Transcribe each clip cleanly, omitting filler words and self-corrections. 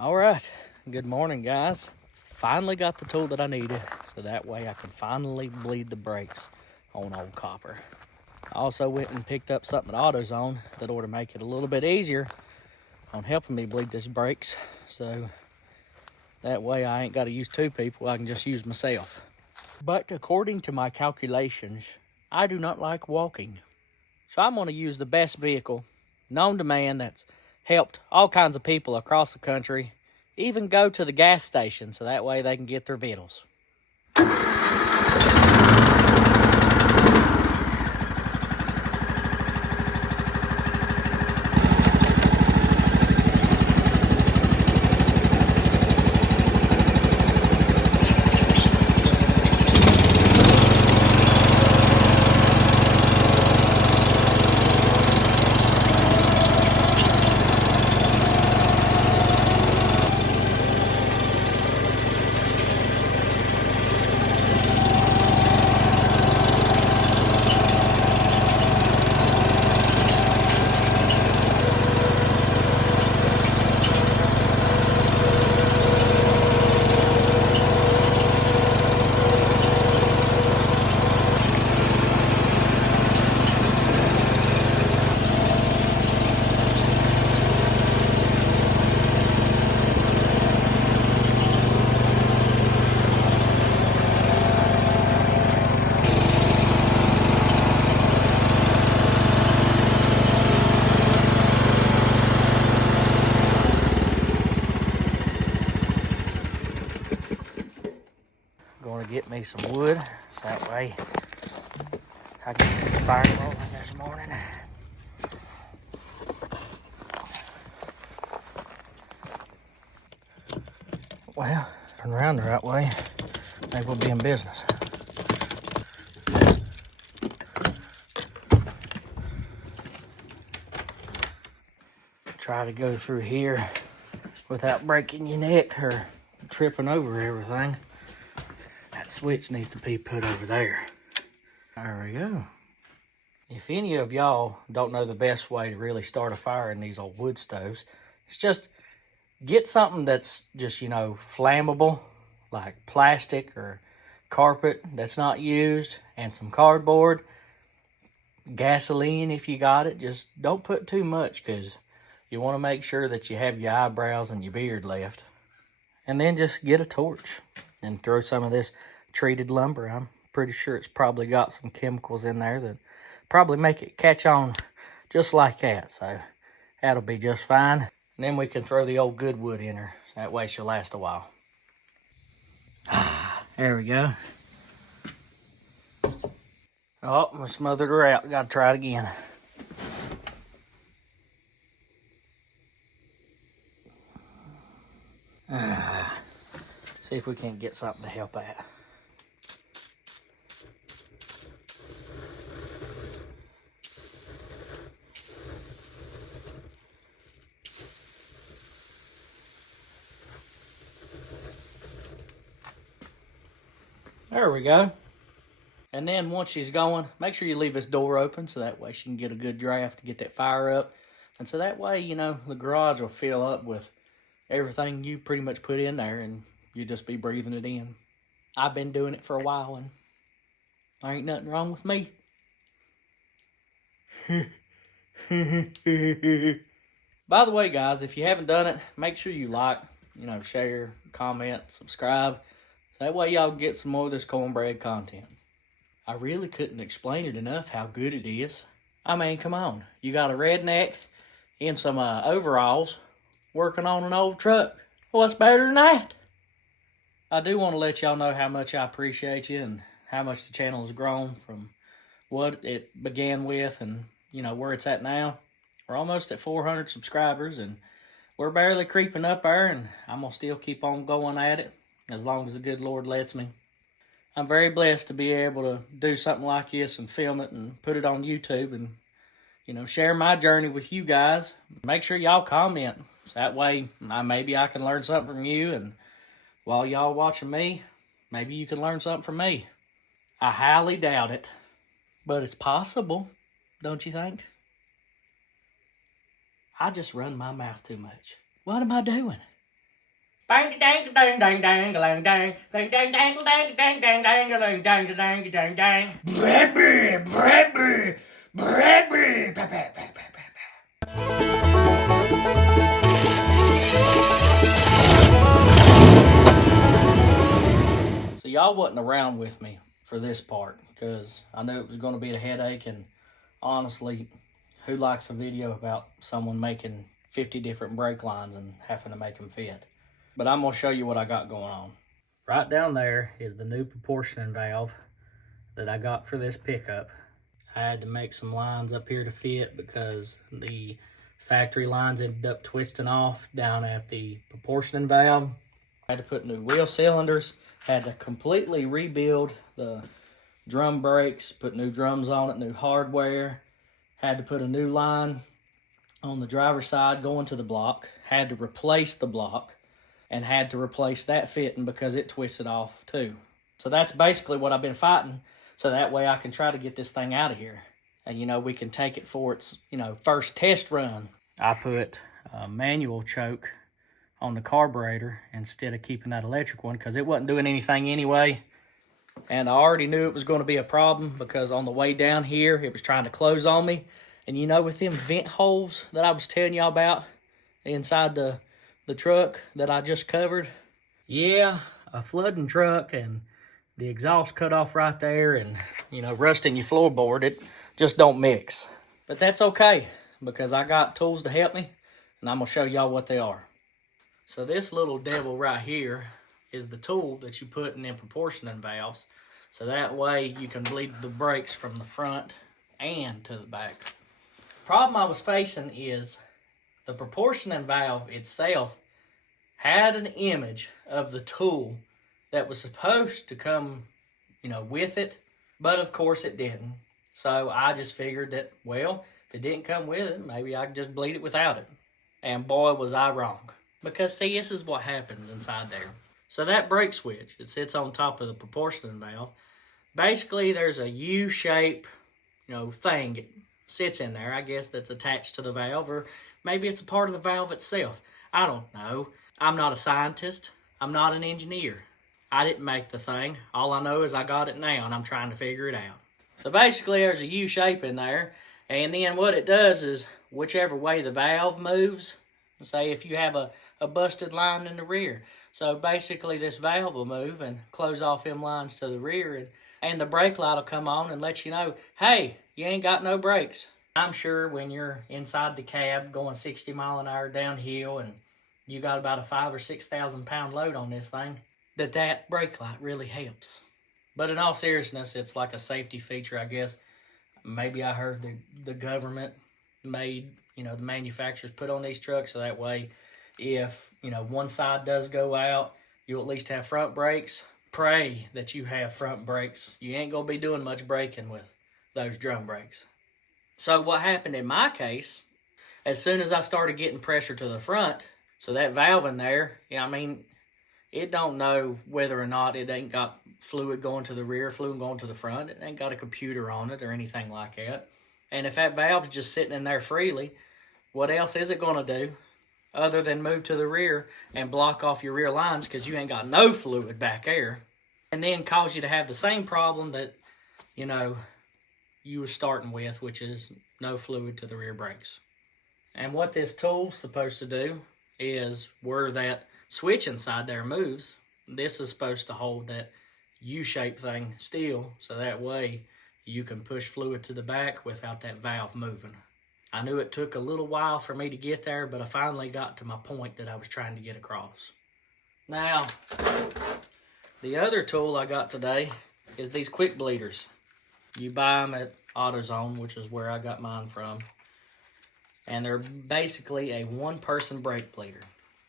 All right, good morning, guys. Finally got the tool that I needed, so that way I can finally bleed the brakes on old Copper. I also went and picked up something at AutoZone that ought to make it a little bit easier on helping me bleed these brakes, so that way I ain't got to use two people, I can just use myself. But according to my calculations, I do not like walking, so I'm going to use the best vehicle known to man that's helped all kinds of people across the country even go to the gas station so that way they can get their vittles. Going to get me some wood so that way I can get this fire rolling this morning. Well, turn around the right way, maybe we'll be in business. Try to go through here without breaking your neck or tripping over everything. That switch needs to be put over there. There we go. If any of y'all don't know the best way to really start a fire in these old wood stoves, it's just get something that's just, flammable, like plastic or carpet that's not used, and some cardboard, gasoline if you got it. Just don't put too much because you want to make sure that you have your eyebrows and your beard left. And then just get a torch and throw some of this treated lumber. I'm pretty sure it's probably got some chemicals in there that probably make it catch on just like that. So that'll be just fine. And then we can throw the old good wood in her. That way she'll last a while. There we go. Oh, I smothered her out. Got to try it again. See if we can't get something to help out. There we go. And then once she's going, make sure you leave this door open so that way she can get a good draft to get that fire up. And so that way, the garage will fill up with everything you pretty much put in there and you just be breathing it in. I've been doing it for a while and there ain't nothing wrong with me. By the way, guys, if you haven't done it, make sure you like, share, comment, subscribe. So that way y'all get some more of this cornbread content. I really couldn't explain it enough how good it is. I mean, come on. You got a redneck in some overalls working on an old truck. What's better than that? I do want to let y'all know how much I appreciate you and how much the channel has grown from what it began with and, where it's at now. We're almost at 400 subscribers and we're barely creeping up there, and I'm going to still keep on going at it as long as the good Lord lets me. I'm very blessed to be able to do something like this and film it and put it on YouTube and, share my journey with you guys. Make sure y'all comment. So that way, maybe I can learn something from you, and while y'all watching me, maybe you can learn something from me. I highly doubt it, but it's possible, don't you think? I just run my mouth too much. What am I doing? Bang dang dang dang dang dang dang dang dang dang dang dang dang dang dang dang dang dang dang. Bradbury, Bradbury, Bradbury. So y'all wasn't around with me for this part because I knew it was going to be a headache, and honestly, who likes a video about someone making 50 different brake lines and having to make them fit? But I'm going to show you what I got going on. Right down there is the new proportioning valve that I got for this pickup. I had to make some lines up here to fit because the factory lines ended up twisting off down at the proportioning valve. I had to put new wheel cylinders, had to completely rebuild the drum brakes, put new drums on it, new hardware, had to put a new line on the driver's side going to the block, had to replace the block, and had to replace that fitting because it twisted off too. So that's basically what I've been fighting, so that way I can try to get this thing out of here. And, we can take it for its, first test run. I put a manual choke on the carburetor instead of keeping that electric one because it wasn't doing anything anyway. And I already knew it was going to be a problem because on the way down here, it was trying to close on me. And with them vent holes that I was telling y'all about inside the truck that I just covered, yeah, a flooding truck and the exhaust cut off right there and, rusting your floorboard, it just don't mix. But that's okay because I got tools to help me, and I'm going to show y'all what they are. So this little devil right here is the tool that you put in them proportioning valves, so that way you can bleed the brakes from the front and to the back. Problem I was facing is the proportioning valve itself had an image of the tool that was supposed to come, with it, but of course it didn't. So I just figured that, well, if it didn't come with it, maybe I could just bleed it without it. And boy, was I wrong. Because see, this is what happens inside there. So that brake switch, it sits on top of the proportioning valve. Basically, there's a U-shape, thing that sits in there, I guess, that's attached to the valve, or maybe it's a part of the valve itself. I don't know. I'm not a scientist. I'm not an engineer. I didn't make the thing. All I know is I got it now, and I'm trying to figure it out. So basically, there's a U-shape in there, and then what it does is, whichever way the valve moves, say if you have a busted line in the rear, so basically this valve will move and close off them lines to the rear, and the brake light will come on and let you know, hey, you ain't got no brakes. I'm sure when you're inside the cab going 60 mile an hour downhill and you got about a 5,000 or 6,000 pound load on this thing, that brake light really helps. But in all seriousness, it's like a safety feature, I guess. Maybe I heard the government made, the manufacturers put on these trucks so that way if, one side does go out, you'll at least have front brakes. Pray that you have front brakes. You ain't going to be doing much braking with those drum brakes. So what happened in my case, as soon as I started getting pressure to the front, so that valve in there, it don't know whether or not it ain't got fluid going to the rear, fluid going to the front. It ain't got a computer on it or anything like that. And if that valve's just sitting in there freely, what else is it going to do other than move to the rear and block off your rear lines because you ain't got no fluid back there, and then cause you to have the same problem that, you were starting with, which is no fluid to the rear brakes. And what this tool's supposed to do is where that switch inside there moves, this is supposed to hold that U-shaped thing still, so that way you can push fluid to the back without that valve moving. I knew it took a little while for me to get there, but I finally got to my point that I was trying to get across. Now, the other tool I got today is these quick bleeders. You buy them at AutoZone, which is where I got mine from. And they're basically a one-person brake bleeder.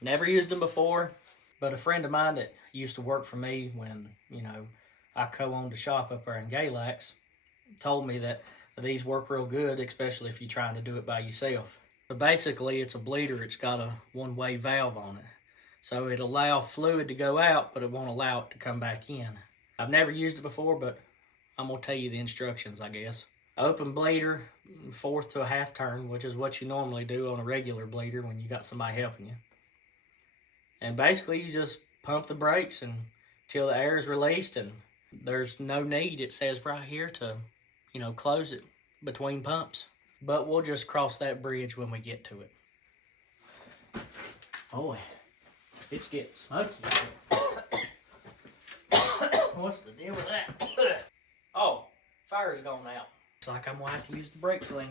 Never used them before, but a friend of mine that used to work for me when, I co-owned a shop up there in Galax told me that these work real good, especially if you're trying to do it by yourself. So basically, it's a bleeder. It's got a one-way valve on it. So it'll allow fluid to go out, but it won't allow it to come back in. I've never used it before, but I'm going to tell you the instructions, I guess. Open bleeder, fourth to a half turn, which is what you normally do on a regular bleeder when you got somebody helping you. And basically you just pump the brakes until the air is released, and there's no need, it says right here, to, close it between pumps. But we'll just cross that bridge when we get to it. Boy, it's getting smoky. What's the deal with that? Oh, fire's gone out. Looks like I'm gonna have to use the brake clean.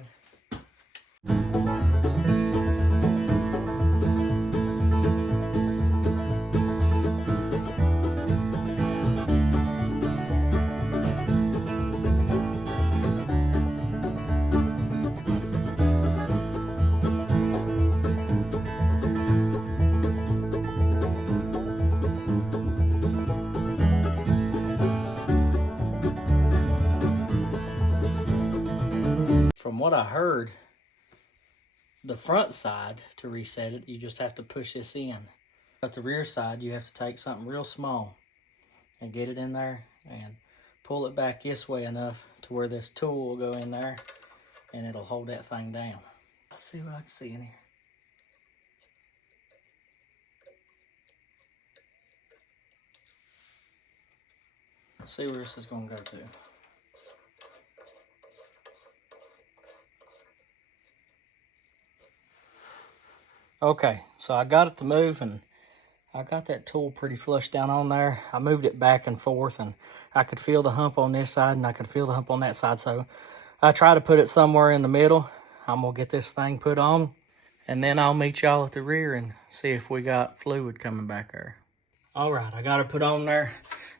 From what I heard, the front side, to reset it, you just have to push this in. But the rear side, you have to take something real small and get it in there and pull it back this way enough to where this tool will go in there and it'll hold that thing down. Let's see what I can see in here. Let's see where this is going to go to. Okay, so I got it to move, and I got that tool pretty flush down on there. I moved it back and forth, and I could feel the hump on this side, and I could feel the hump on that side. So I try to put it somewhere in the middle. I'm going to get this thing put on, and then I'll meet y'all at the rear and see if we got fluid coming back there. All right, I got her put on there.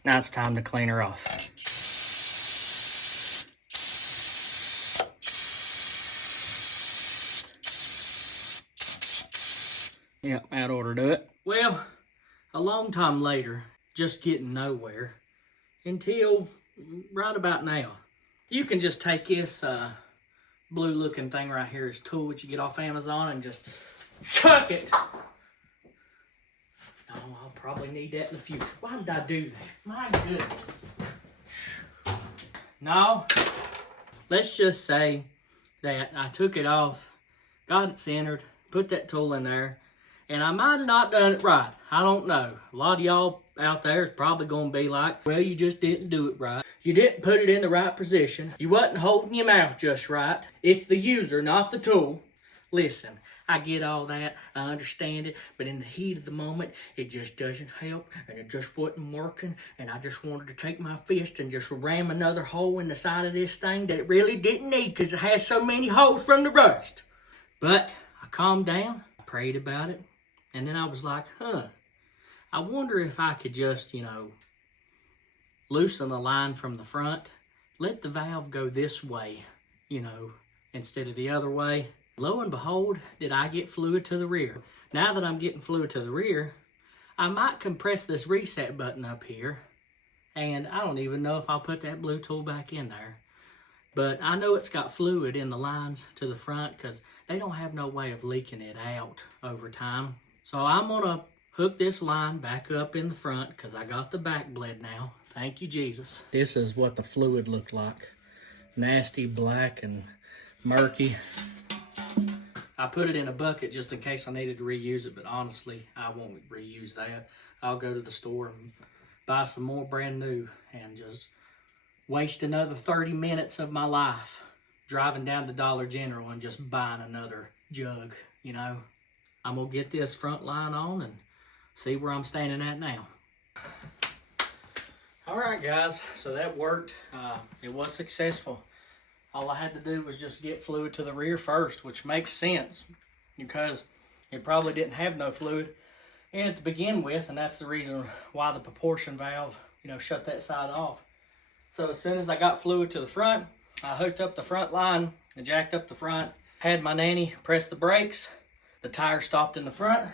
Now it's time to clean her off. Yep, that ought to do it. Well, a long time later, just getting nowhere, until right about now. You can just take this blue looking thing right here, this tool that you get off Amazon, and just chuck it. Oh, I'll probably need that in the future. Why did I do that? My goodness. No, let's just say that I took it off, got it centered, put that tool in there, and I might have not done it right. I don't know. A lot of y'all out there is probably going to be like, well, you just didn't do it right. You didn't put it in the right position. You wasn't holding your mouth just right. It's the user, not the tool. Listen, I get all that. I understand it. But in the heat of the moment, it just doesn't help. And it just wasn't working. And I just wanted to take my fist and just ram another hole in the side of this thing that it really didn't need, because it has so many holes from the rust. But I calmed down. I prayed about it. And then I was like, I wonder if I could just, loosen the line from the front, let the valve go this way, instead of the other way. Lo and behold, did I get fluid to the rear. Now that I'm getting fluid to the rear, I might compress this reset button up here, and I don't even know if I'll put that blue tool back in there. But I know it's got fluid in the lines to the front, because they don't have no way of leaking it out over time. So I'm going to hook this line back up in the front, because I got the back bled now. Thank you, Jesus. This is what the fluid looked like. Nasty, black, and murky. I put it in a bucket just in case I needed to reuse it, but honestly, I won't reuse that. I'll go to the store and buy some more brand new and just waste another 30 minutes of my life driving down to Dollar General and just buying another jug, I'm going to get this front line on and see where I'm standing at now. All right, guys, so that worked. It was successful. All I had to do was just get fluid to the rear first, which makes sense because it probably didn't have no fluid in it to begin with, and that's the reason why the proportion valve, shut that side off. So as soon as I got fluid to the front, I hooked up the front line and jacked up the front, had my nanny press the brakes, the tire stopped in the front,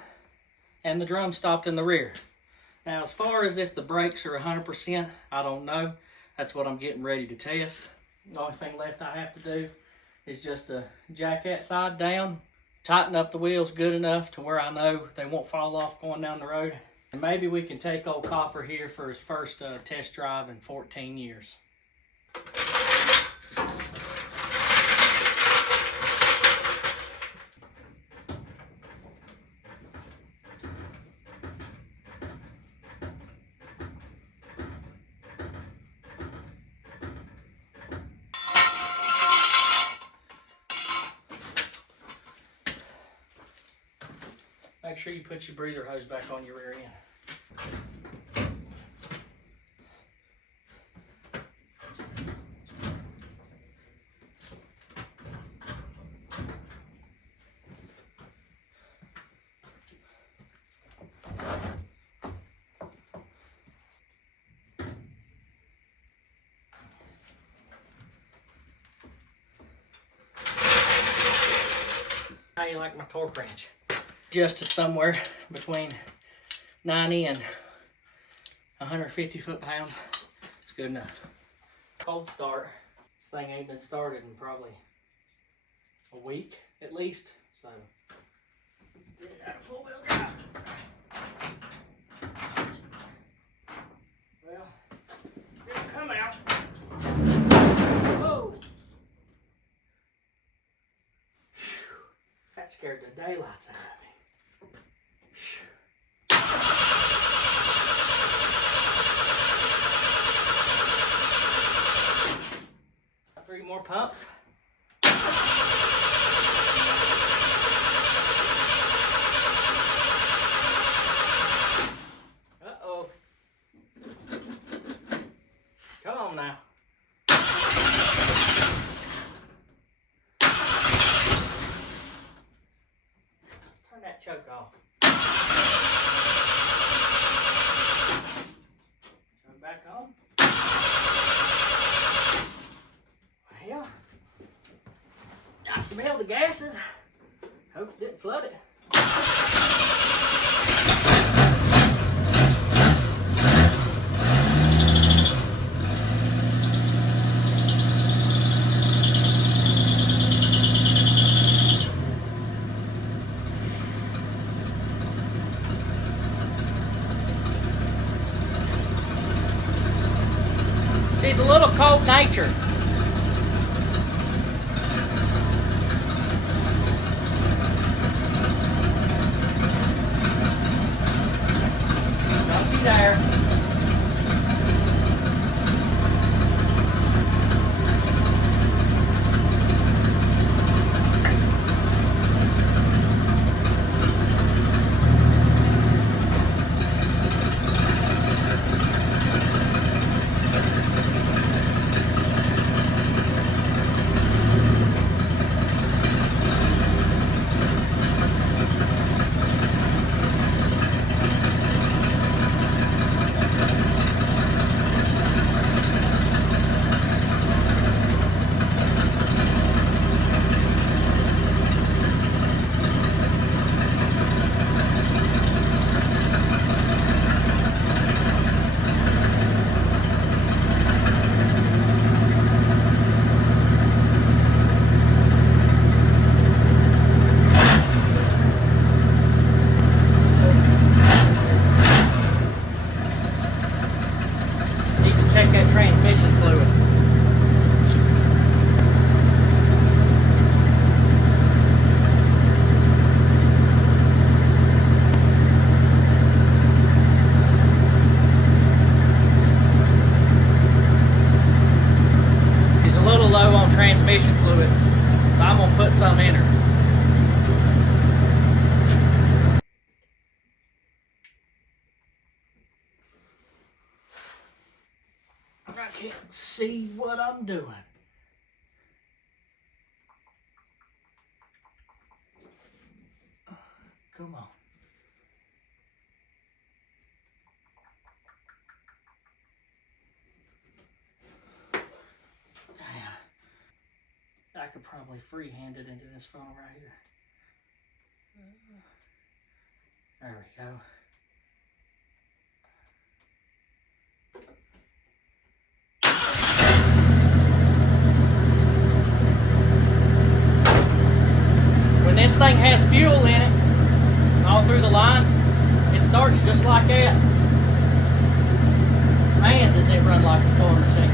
and the drum stopped in the rear. Now, as far as if the brakes are 100%, I don't know. That's what I'm getting ready to test. The only thing left I have to do is just to jack that side down, tighten up the wheels good enough to where I know they won't fall off going down the road. And maybe we can take old Copper here for his first test drive in 14 years. Make sure you put your breather hose back on your rear end. How you like my torque wrench? Just somewhere between 90 and 150 foot-pounds. It's good enough. Cold start. This thing ain't been started in probably a week at least. So, get it out of full-wheel drive. Well, it'll come out. Whoa! That scared the daylights out of me. Three more pumps. Uh-oh. Come on now. Turn that choke off. Turn it back on. Well, I smell the gases. Hope it didn't flood it. She's a little cold-natured. Don't be there. Check that transmission fluid. She's a little low on transmission fluid, so I'm gonna put some in her. I can't see what I'm doing. Come on. I could probably freehand it into this funnel right here. There we go. When this thing has fuel in it, all through the lines, it starts just like that. Man, does it run like a sewing machine.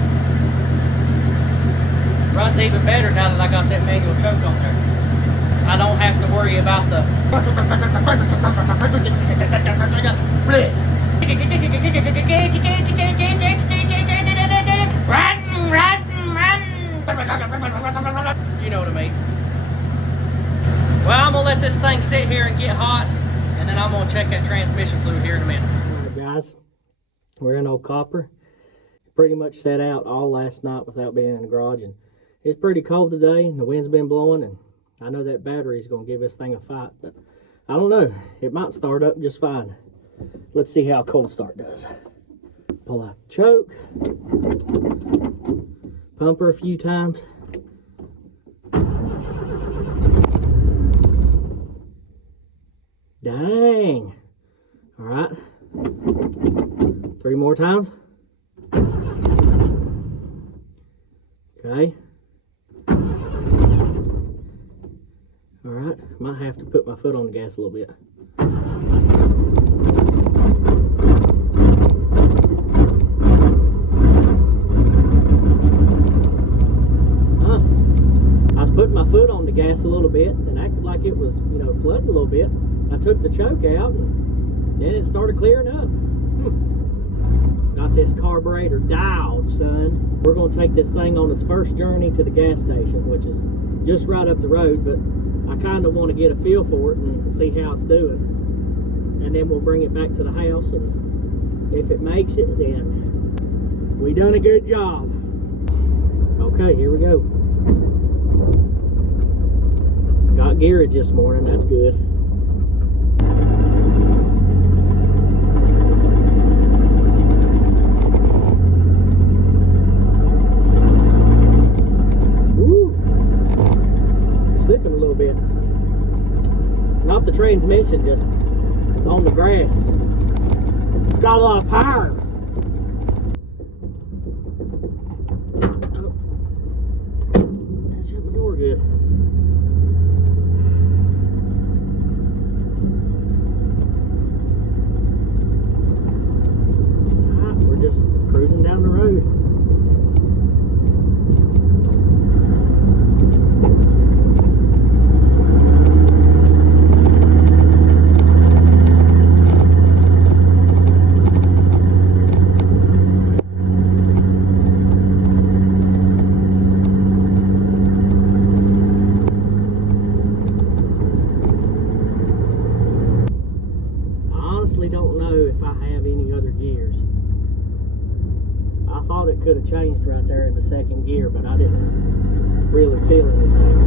Runs even better now that I got that manual choke on there. I don't have to worry about the you know what I mean. Well, I'm gonna let this thing sit here and get hot, and then I'm going to check that transmission fluid here in a minute. All right, guys, we're in old copper. Pretty much sat out all last night without being in the garage, and it's pretty cold today, and the wind's been blowing, and I know that battery's going to give this thing a fight, but I don't know. It might start up just fine. Let's see how a cold start does. Pull out the choke. Pump her a few times. Dang. All right. 3 more times. Okay. All right. Might have to put my foot on the gas a little bit. I was putting my foot on the gas a little bit and acted like it was, flooding a little bit. I took the choke out and then it started clearing up. Got this carburetor dialed, son. We're going to take this thing on its first journey to the gas station, which is just right up the road, but I kind of want to get a feel for it and see how it's doing. And then we'll bring it back to the house, and if it makes it, then we done a good job. Okay, here we go. Got gearage this morning, that's good. Slipping a little bit. Not the transmission, just on the grass. It's got a lot of power. Oh. That shut my door good. Alright, we're just cruising down the road. Don't know if I have any other gears. I thought it could have changed right there in the second gear, but I didn't really feel anything.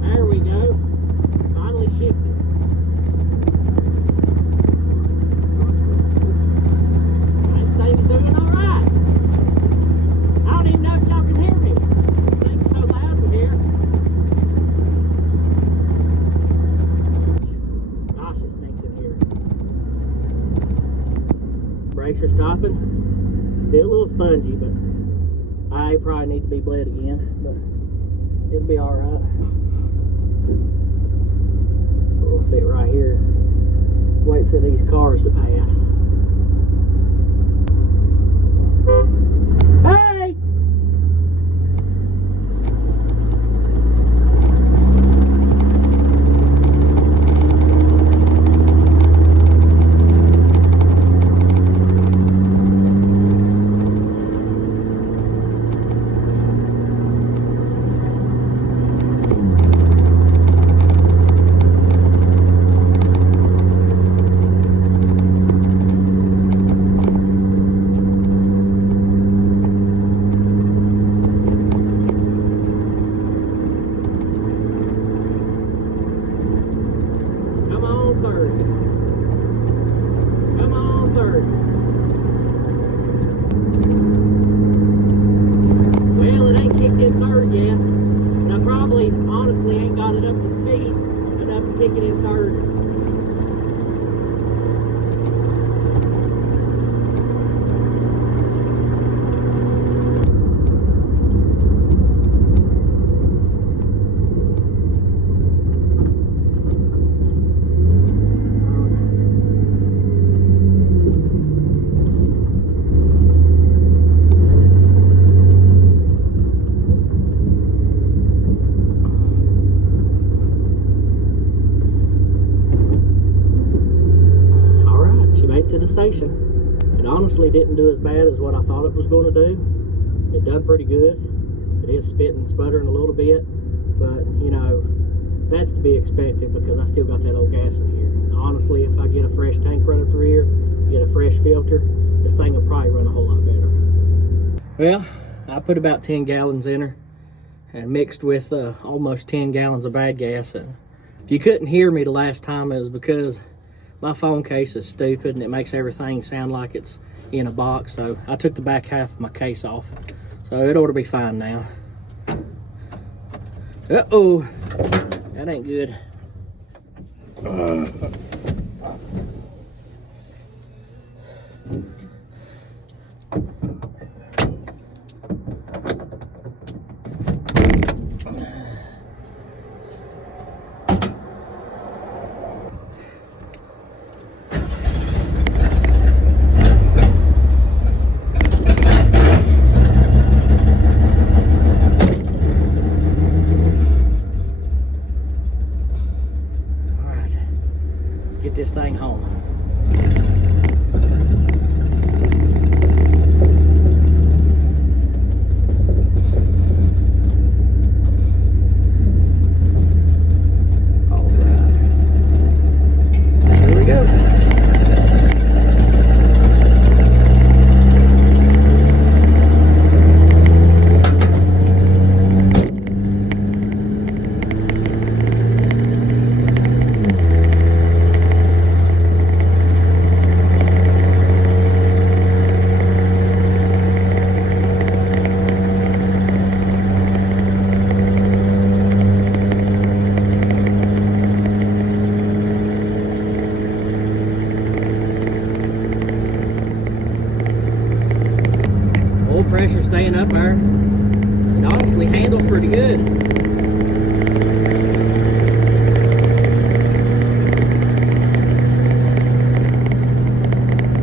There we go. Finally shifted. This thing's doing all right. I don't even know if y'all can hear me. This thing's so loud in here. Gosh, it stinks in here. Brakes are stopping. Still a little spongy, but I probably need to be bled again, but it'll be all right. We'll sit right here, wait for these cars to pass. Hey! Come on, third. Well, it ain't kicked in third yet. And I probably, honestly, ain't got it up to speed enough to kick it in third. To the station. It honestly didn't do as bad as what I thought it was going to do. It done pretty good. It is spitting and sputtering a little bit, but you know, that's to be expected because I still got that old gas in here. Honestly, if I get a fresh tank running through here, get a fresh filter, this thing will probably run a whole lot better. Well, I put about 10 gallons in her and mixed with almost 10 gallons of bad gas. And if you couldn't hear me the last time, it was because my phone case is stupid and it makes everything sound like it's in a box. So I took the back half of my case off. So it ought to be fine now. Uh-oh, that ain't good. Get this thing home. All right. Here we go. Oil pressure staying up there. It honestly handles pretty good.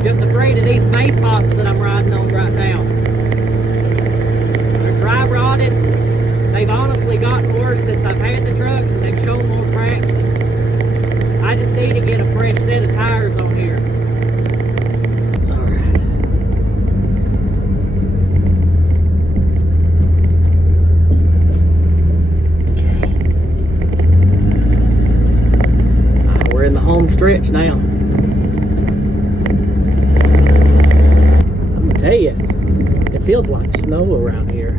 Just afraid of these May pops that I'm riding on right now. They're dry rotted. They've honestly gotten worse since I've had the trucks, and they've shown more cracks. I just need to get a fresh set of tires on here. In the home stretch now. I'm gonna tell you, it feels like snow around here.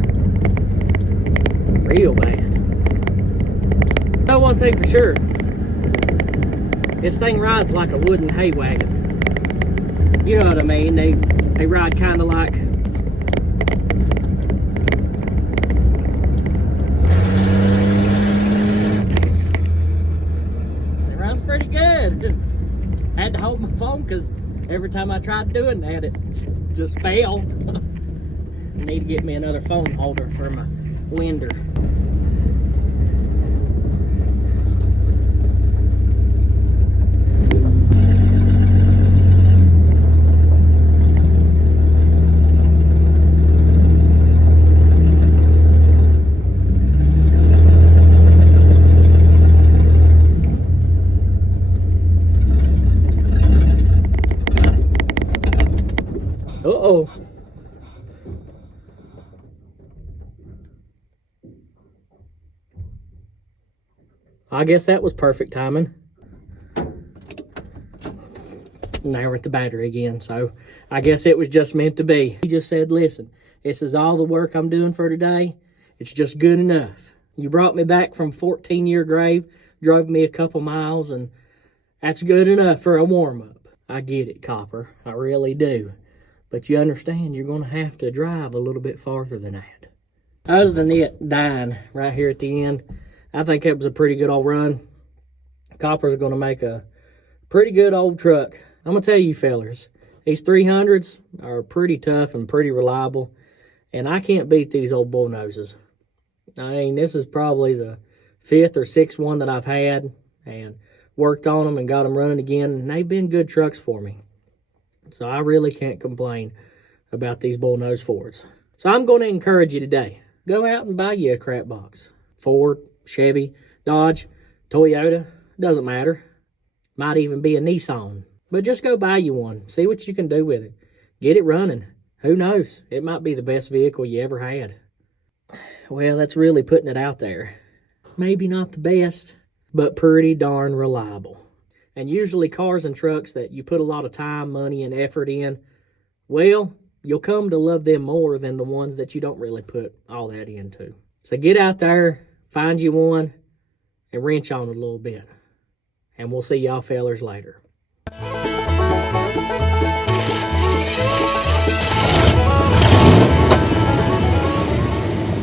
Real bad. I know one thing for sure. This thing rides like a wooden hay wagon. You know what I mean? They ride kind of like pretty good. I had to hold my phone because every time I tried doing that, it just fell. I need to get me another phone holder for my winder. Uh-oh. I guess that was perfect timing. Now we're at the battery again, so I guess it was just meant to be. He just said, listen, this is all the work I'm doing for today. It's just good enough. You brought me back from 14-year grave, drove me a couple miles, and that's good enough for a warm-up. I get it, Copper. I really do. But you understand you're going to have to drive a little bit farther than that. Other than it dying right here at the end, I think it was a pretty good old run. Copper's going to make a pretty good old truck. I'm going to tell you fellers, these 300s are pretty tough and pretty reliable, and I can't beat these old bullnoses. I mean, this is probably the 5th or 6th one that I've had, and worked on them and got them running again, and they've been good trucks for me. So I really can't complain about these bullnose Fords. So I'm going to encourage you today, go out and buy you a crap box. Ford, Chevy, Dodge, Toyota, doesn't matter. Might even be a Nissan. But just go buy you one. See what you can do with it. get it running. Who knows? It might be the best vehicle you ever had. Well, that's really putting it out there. Maybe not the best, but pretty darn reliable. And usually cars and trucks that you put a lot of time, money, and effort in, well, you'll come to love them more than the ones that you don't really put all that into. So get out there, find you one, and wrench on it a little bit. And we'll see y'all fellers later.